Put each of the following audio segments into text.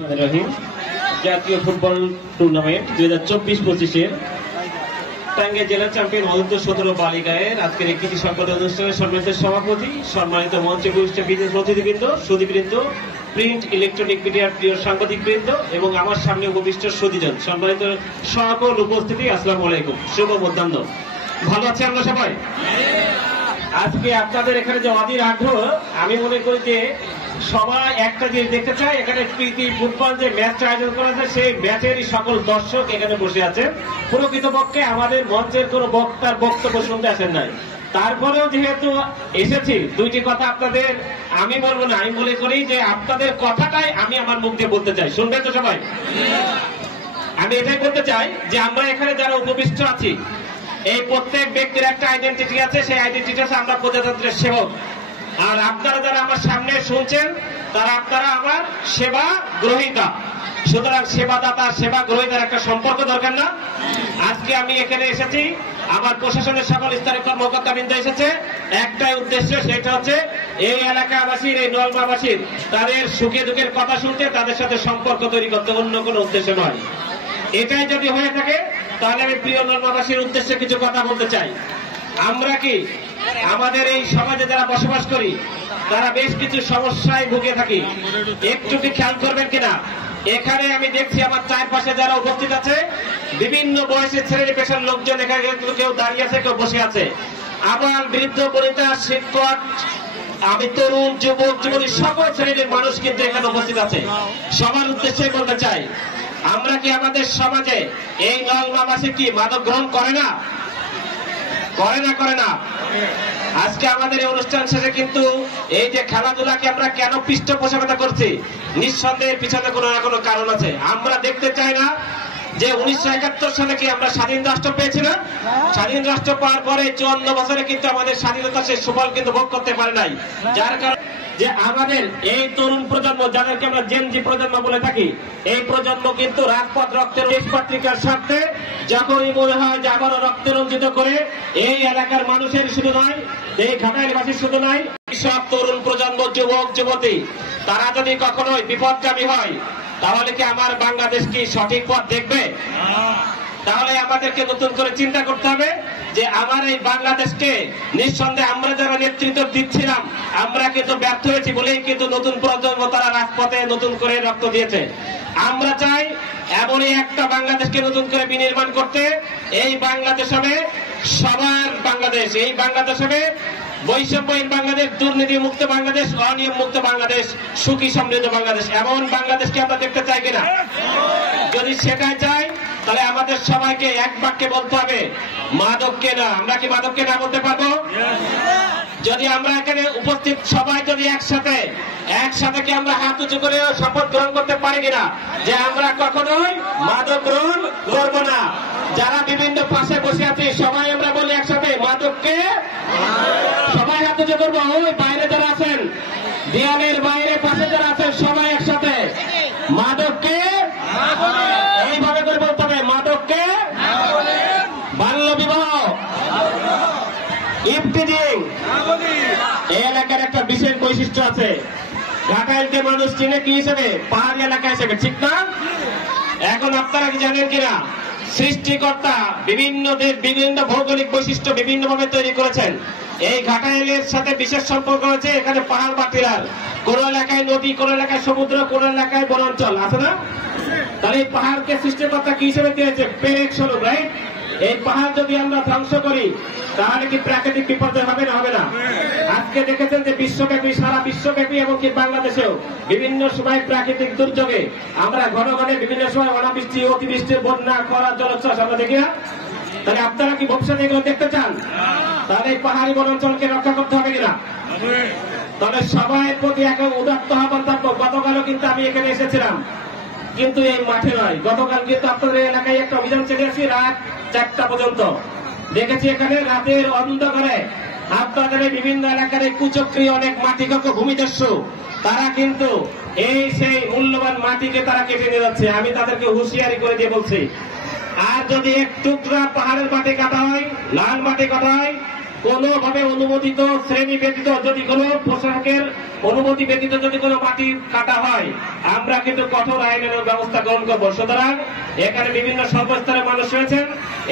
জাতীয় football tournament 2024-25 Tangail জেলা champion অনূর্ধ্ব-17 বালিকায়ের আজকের এই কৃতি সংবাদ অনুষ্ঠানের সম্মানিত সভাপতি, সম্মানিত মঞ্চে উপস্থিত বিশেষ অতিথিবৃন্দ, সুধীবৃন্দ, প্রিন্ট ইলেকট্রনিক মিডিয়ার প্রিয় সাংবাদিকবৃন্দ এবং আমার সামনে উপবিষ্ট সুধীজন, সম্মানিত সকল উপস্থিতি, আসসালামু আলাইকুম, শুভ মধ্যাহ্ন। ভালো আছি আমরা সবাই? আজকে আপনাদের এখানে যে অধীর আগ্রহ, আমি মনে করি যে সবাই একটা জিনিস দেখতে চায়, এখানে প্রীতি ফুটবল যে ম্যাচটা আয়োজন করা আছে সেই ম্যাচেরই সকল দর্শক এখানে বসে আছে। প্রকৃতপক্ষে আমাদের মঞ্চের কোন বক্তার বক্তব্য শুনতে আসেন নাই, তারপরেও যেহেতু এসেছি দুইটি কথা আপনাদের আমি বলবো না, আমি মনে করি যে আপনাদের কথাটাই আমি আমার মুখ দিয়ে বলতে চাই। শুনবেন তো সবাই? আমি এটাই বলতে চাই যে আমরা এখানে যারা উপবিষ্ট আছি, এই প্রত্যেক ব্যক্তির একটা আইডেন্টিটি আছে, সেই আইডেন্টিটি আছে আমরা প্রজাতন্ত্রের সেবক। আর আপনারা যারা আমার সামনে শুনছেন তারা আপনারা আমার সেবা গ্রহীতা, সুতরাং সেবাদাতা সেবা গ্রহীতার একটা সম্পর্ক দরকার না? আজকে আমি এখানে এসেছি, আমার প্রশাসনের সকল স্তরের কর্মকর্তাবৃন্দ এসেছে একটাই উদ্দেশ্য, সেটা হচ্ছে এই এলাকাবাসীর, এই নলমাবাসীর তাদের সুখে দুঃখের কথা শুনতে, তাদের সাথে সম্পর্ক তৈরি করতে, অন্য কোনো উদ্দেশ্য নয়। এটাই যদি হয়ে থাকে তাহলে আমি প্রিয় নলমাবাসীর উদ্দেশ্যে কিছু কথা বলতে চাই। আমরা কি আমাদের এই সমাজে যারা বসবাস করি তারা বেশ কিছু সমস্যায় ভুগে থাকি, একটু কি খেয়াল করবেন কিনা? এখানে আমি দেখছি আমার চারপাশে যারা উপস্থিত আছে বিভিন্ন বয়সের ছেলে পেশার লোকজন, এখানে কেউ দাঁড়িয়ে আছে, কেউ বসে আছে, আবার বৃদ্ধ বনিতা, শিক্ষক, আমি তরুণ, যুবক যুবতী, সকল শ্রেণীর মানুষ কিন্তু এখানে উপস্থিত আছে। সবার উদ্দেশ্যে বলতে চাই, আমরা কি আমাদের সমাজে এই নলমাবাসী কি মাদক গ্রহণ করে না? করে না? আজকে আমাদের এই অনুষ্ঠান শেষে কিন্তু এই যে খেলাধুলাকে আমরা কেন পৃষ্ঠপোষকতা করছি, নিঃসন্দেহের পিছনে কোনো না কোনো কারণ আছে। আমরা দেখতে চাই না যে 1971 সালে কি আমরা স্বাধীন রাষ্ট্র পেয়েছি না? স্বাধীন রাষ্ট্র পাওয়ার পরে 54 বছরে কিন্তু আমাদের স্বাধীনতা সে সুফল কিন্তু ভোগ করতে পারে নাই, যার কারণে যে আমাদের এই তরুণ প্রজন্ম, যাদেরকে আমরা জেনজি প্রজন্ম বলে থাকি, এই প্রজন্ম কিন্তু রাজপথ রক্তের দেশপত্রিকার স্বার্থে যখনই মনে হয় যে আবারও রক্তে রঞ্জিত করে এই এলাকার মানুষের শুধু নয়, এই ঘাটাইলবাসীর শুধু নয়, সব তরুণ প্রজন্ম, যুবক যুবতী, তারা যদি কখনোই বিপদগামী হয় তাহলে কি আমার বাংলাদেশ কি সঠিক পথ দেখবে? তাহলে আমাদেরকে নতুন করে চিন্তা করতে হবে যে আমার এই বাংলাদেশকে নিঃসন্দেহে আমরা যারা নেতৃত্ব দিচ্ছিলাম আমরা কিন্তু ব্যর্থ হয়েছি বলেই কিন্তু নতুন প্রজন্ম তারা রাজপথে নতুন করে রক্ত দিয়েছে। আমরা চাই এমনই একটা বাংলাদেশকে নতুন করে বিনির্মাণ করতে। এই বাংলাদেশ হবে সবার বাংলাদেশ, এই বাংলাদেশ হবে বৈষম্যহীন বাংলাদেশ, দুর্নীতি মুক্ত বাংলাদেশ, অনিয়ম মুক্ত বাংলাদেশ, সুখী সমৃদ্ধ বাংলাদেশ। এমন বাংলাদেশকে আমরা দেখতে চাই কিনা? যদি সেটাই চাই তাহলে আমাদের সবাইকে এক বাক্যে বলতে হবে মাদককে না। আমরা কি মাদককে না বলতে পারবো? যদি আমরা এখানে উপস্থিত সবাই যদি একসাথে কি আমরা হাত উঁচু করে শপথ গ্রহণ করতে পারি কিনা যে আমরা কখনোই মাদক গ্রহণ করব না? যারা বিভিন্ন পাশে বসে আছে সবাই আমরা বলি একসাথে মাদককে, সবাই হাত উঁচু করবো। ওই বাইরে যারা আছেন, দেয়ালের বাইরে পাশে যারা আছেন, সবাই একসাথে মাদককে, এইভাবে করে বলতে হবে মাদককে, বাল্য বিবাহ, ইফতিজিং। এই এলাকার একটা বিশেষ বৈশিষ্ট্য আছে, ঘাটাইলকে মানুষ চিনে কি হিসেবে? পাহাড়ি এলাকা হিসেবে, ঠিক না? এখন আপনারা কি জানেন কিনা সৃষ্টিকর্তা বিভিন্ন দেশ বিভিন্ন ভৌগোলিক বৈশিষ্ট্য বিভিন্ন ভাবে তৈরি করেছেন। এই ঘাটাইলের সাথে বিশেষ সম্পর্ক রয়েছে, এখানে পাহাড় বাটিরার, কোন এলাকায় নদী, কোন এলাকায় সমুদ্র, কোন এলাকায় বনাঞ্চল আছে না? তাহলে এই পাহাড়কে সৃষ্টিকর্তা কি হিসেবে দিয়েছে? পেরেক স্বরূপ, রাইট? এই পাহাড় যদি আমরা ধ্বংস করি তাহলে কি প্রাকৃতিক বিপর্যয় হবে না? হবে না? আজকে দেখেছেন যে বিশ্বব্যাপী, সারা বিশ্বব্যাপী এমনকি বাংলাদেশেও বিভিন্ন সময় প্রাকৃতিক দুর্যোগে আমরা ঘন ঘনে বিভিন্ন সময় অনাবৃষ্টি, অতিবৃষ্টি, বন্যা, খরা, জলোচ্ছ্বাস আমরা দেখি না? তাহলে আপনারা কি ভবিষ্যতে এগুলো দেখতে চান? তাহলে এই পাহাড়ি বনাঞ্চলকে রক্ষা করতে হবে কিনা? তবে সবাই প্রতি এক উদাত্ত আহ্বান থাকবো। গতকালও কিন্তু আমি এখানে এসেছিলাম, কিন্তু এই মাঠে নয়, গতকাল কিন্তু আপনাদের এলাকায় একটা অভিযান চালিয়েছি রাত 4টা পর্যন্ত। দেখেছি এখানে রাতের অন্ধকারে আপনাদের বিভিন্ন এলাকার কুচক্রী অনেক মাটিকক্ষ ভূমিদস্যু, তারা কিন্তু এই সেই মূল্যবান মাটিকে তারা কেটে নিয়ে যাচ্ছে। আমি তাদেরকে হুঁশিয়ারি করে দিয়ে বলছি, আর যদি এক টুকরা পাহাড়ের মাটি কাটা হয়, লাল মাটি কাটা হয়, কোনোভাবে অনুমোদিত শ্রেণী ব্যতীত যদি কোনো প্রশাসকের অনুমতি ব্যতীত যদি কোনো মাটি কাটা হয়, আমরা কিন্তু কঠোর আইনের ব্যবস্থা গ্রহণ করবো। সুতরাং এখানে বিভিন্ন সর্বস্তরের মানুষ রয়েছেন,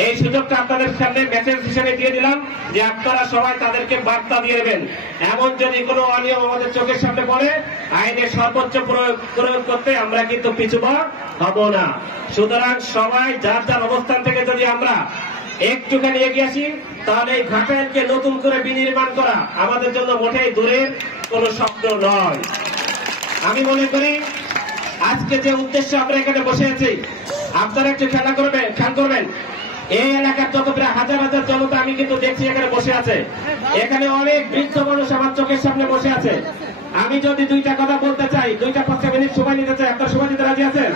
এই সুযোগটা আপনাদের সামনে মেসেজ হিসেবে দিয়ে দিলাম যে আপনারা সবাই তাদেরকে বার্তা দিয়ে দেবেন। এমন যদি কোনো অনিয়ম আমাদের চোখের সামনে পড়ে, আইনের সর্বোচ্চ প্রয়োগ করতে আমরা কিন্তু পিছুপা হব না। সুতরাং সবাই যার যার অবস্থান থেকে যদি আমরা একটুখানি এগিয়ে আসি, তাহলে এই ঘাটাইলকে নতুন করে বিনির্মাণ করা আমাদের জন্য মোটেই দূরের কোন স্বপ্ন নয়। আমি মনে করি আজকে যে উদ্দেশ্যে আমরা এখানে বসে আছি, আপনারা একটু খেয়াল করবেন, এই এলাকার যত প্রায় হাজার হাজার জনতা আমি কিন্তু দেখছি এখানে বসে আছে। এখানে অনেক বৃদ্ধ মানুষ আমার চোখের সামনে বসে আছে। আমি যদি দুইটা কথা বলতে চাই, 2-5 মিনিট সময় নিতে চাই, আপনার সময় নিতে রাজি আছেন?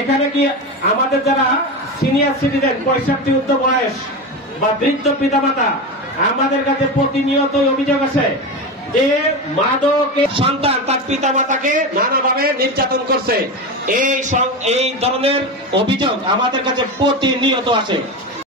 এখানে কি আমাদের যারা সিনিয়র সিটিজেন, 65 ঊর্ধ্ব বয়স বা বৃদ্ধ পিতামাতা, আমাদের কাছে প্রতিনিয়ত অভিযোগ আছে যে মাদকের সন্তান তার পিতামাতাকে নানাভাবে নির্যাতন করছে। এই ধরনের অভিযোগ আমাদের কাছে প্রতিনিয়ত আসে।